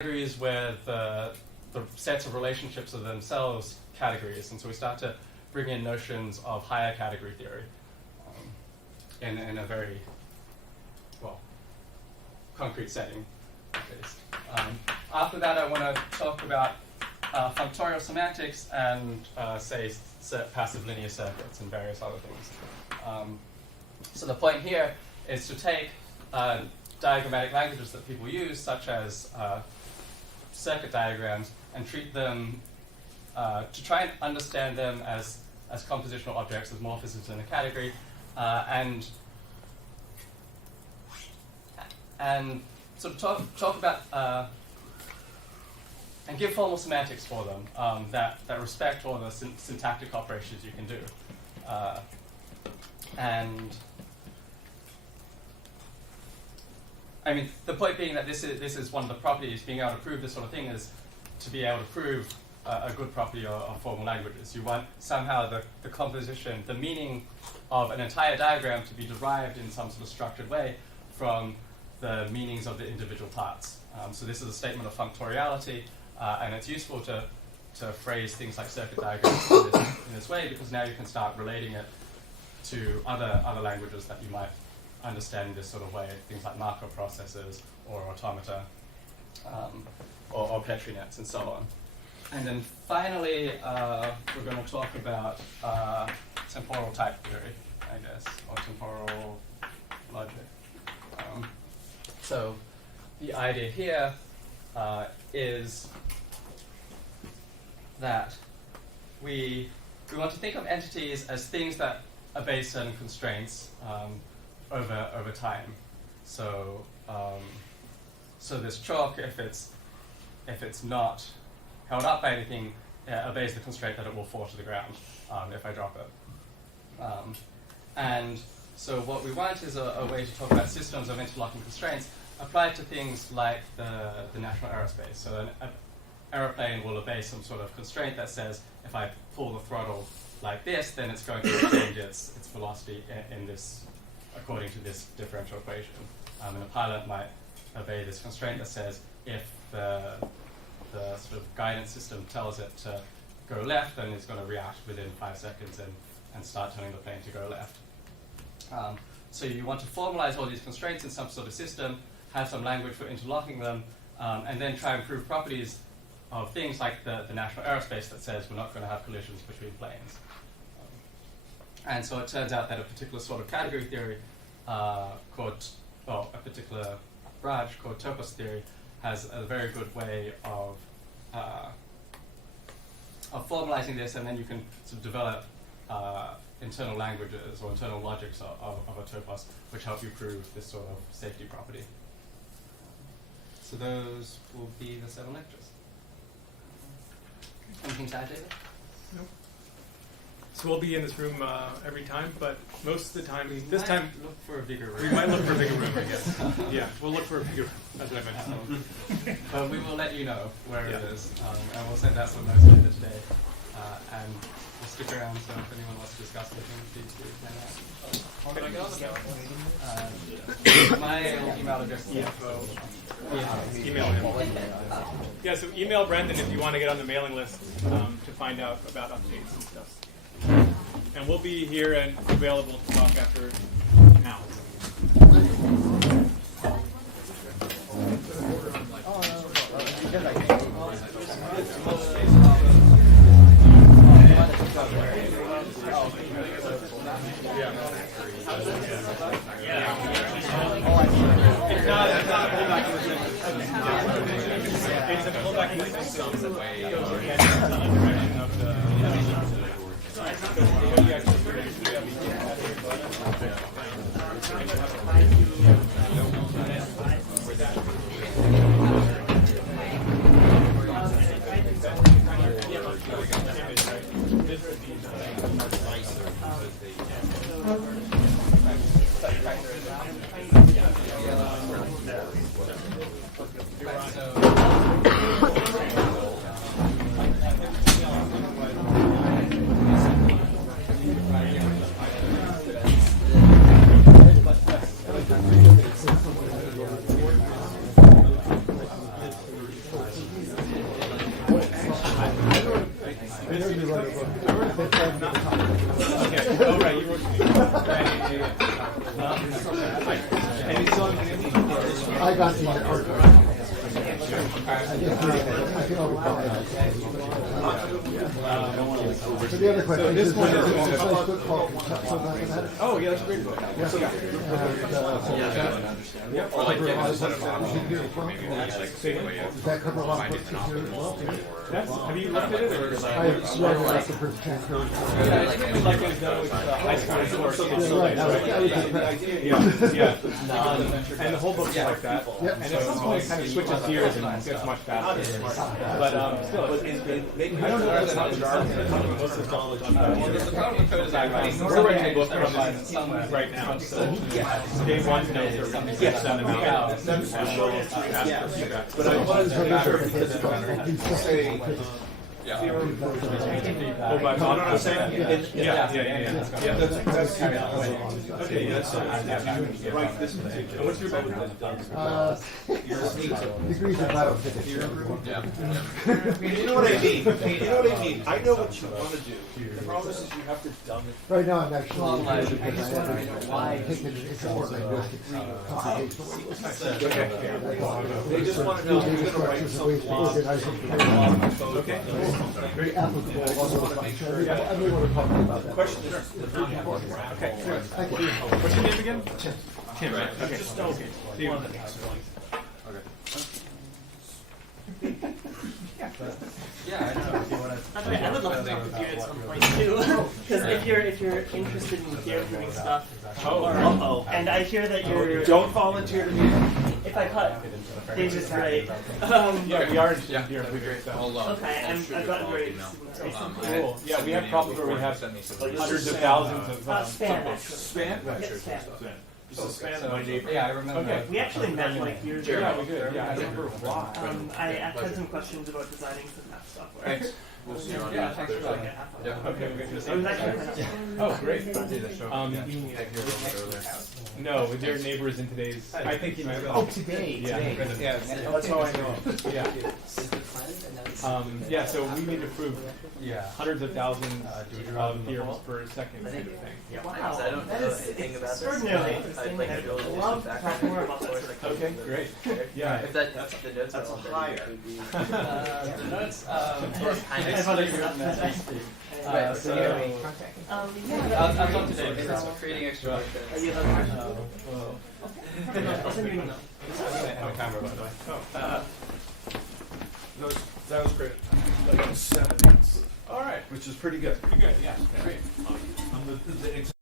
categories where the sets of relationships are themselves categories, and so we start to bring in notions of higher category theory in a very, well, concrete setting, at least. After that, I want to talk about functorial semantics and, say, passive linear circuits and various other things. So the point here is to take diagrammatic languages that people use, such as circuit diagrams, and treat them to try and understand them as compositional objects, as morphisms in a category, and sort of talk about and give formal semantics for them that respect all the syntactic operations you can do. And I mean, the point being that this is one of the properties, being able to prove this sort of thing is to be able to prove a good property of formal languages. You want somehow the composition, the meaning of an entire diagram to be derived in some sort of structured way from the meanings of the individual parts. So this is a statement of functoriality, and it's useful to phrase things like circuit diagrams in this way, because now you can start relating it to other languages that you might understand in this sort of way, things like microprocessors or automata, or Petri nets and so on. And then finally, we're going to talk about temporal type theory, I guess, or temporal logic. So the idea here is that we want to think of entities as things that obey certain constraints over time. So so this chalk, if it's not held up by anything, obeys the constraint that it will fall to the ground if I drop it. And so what we want is a way to talk about systems of interlocking constraints applied to things like the national aerospace. So an aeroplane will obey some sort of constraint that says if I pull the throttle like this, then it's going to change its velocity in this, according to this differential equation. And a pilot might obey this constraint that says if the sort of guidance system tells it to go left, then it's going to react within 5 seconds and start telling the plane to go left. So you want to formalize all these constraints in some sort of system, have some language for interlocking them, and then try and prove properties of things like the national aerospace that says we're not going to have collisions between planes. And so it turns out that a particular sort of category theory a particular branch called topos theory has a very good way of formalizing this, and then you can sort of develop internal languages or internal logics of a topos which help you prove this sort of safety property. So those will be the 7 lectures. Anything to add, David? No. So we'll be in this room every time, but most of the time, Look for a bigger room. We might look for a bigger room, I guess. Yeah, we'll look for a bigger room. That's what I meant. But we will let you know where it is, and we'll send out some notes later today. And we'll stick around, so if anyone wants to discuss anything, please do hang out. Can I get on the My email address is email him. Yeah, so email Brendan if you want to get on the mailing list to find out about updates and stuff. And we'll be here and available to talk after now. Okay. Oh, right. You wrote to me. And you still have I got the article. I just read it. I can always call it. So the other question this is, one is a Facebook called Conceptual Mathematics. Oh, yeah, that's a great book. Yeah. Or like get Does that cover a lot of books here as well? Have you looked at it? Or I read about the first chapter. yeah, it's really like it's done with high school course. Yeah, right. I was impressed. And the whole book's like that. Yep. And at some point it kind of switches gears and gets much faster. But still, I don't know if it's not most of the college. the problem with co-design writing. We're writing a book somewhere right now. So day one knows there's something to send them out. And we'll ask for feedback. But I was very sure if it's Yeah. Oh, by no, I'm saying? Yeah. Okay, that's right. This particular. What's your background? degrees in biophysics. You know what I mean? You know what I mean? I know what you want to do. The problem is you have to dumb it. Right now, I'm actually taking an intro linguistics computational They just want to know who's going to write something long. Okay. Very applicable on those lines. I really want to talk to you about that. Question is, Okay. Thank you. What's your name again? Tim, right? Okay. just know. See you. Yeah, I know. If you want to. By the way, I would love to talk with you at some point too, because if you're interested in peer reviewing stuff, and I hear that you're Don't volunteer to be. if I cut David's right. Yeah, we are interested in peer review stuff. Okay, I've gotten very interested in space. Cool. Yeah, we have problems where we have hundreds of thousands of Span actually. Span? Yeah, span. This is span of my neighbor. Yeah, I remember. Okay. We actually met like years ago. Yeah, we did. Yeah, I remember why. I had some questions about designing some math software. Thanks. We'll see you on Yeah, thanks for Like a coming. half hour. Okay, we're going to It was actually kind of fun. Oh, great. Yeah. No, your neighbor is in today's. I think he might. Oh, today. Yeah. Yeah, that's how I know. Yeah. Yeah. So we need to prove Yeah. hundreds of thousands of theorems per second kind of thing. Wow, that is extraordinarily interesting. I'd love to talk more about this. Okay, great. Yeah. That's the notes That's are a higher. The notes. I thought it was not that. So, Yeah. I'm up to date. It's creating extra work. Are you allowed to? I'll send you an email. I have a camera, by the way. That was great. Like 7 minutes. All right. Which is pretty good. Pretty good. Yeah. Great. The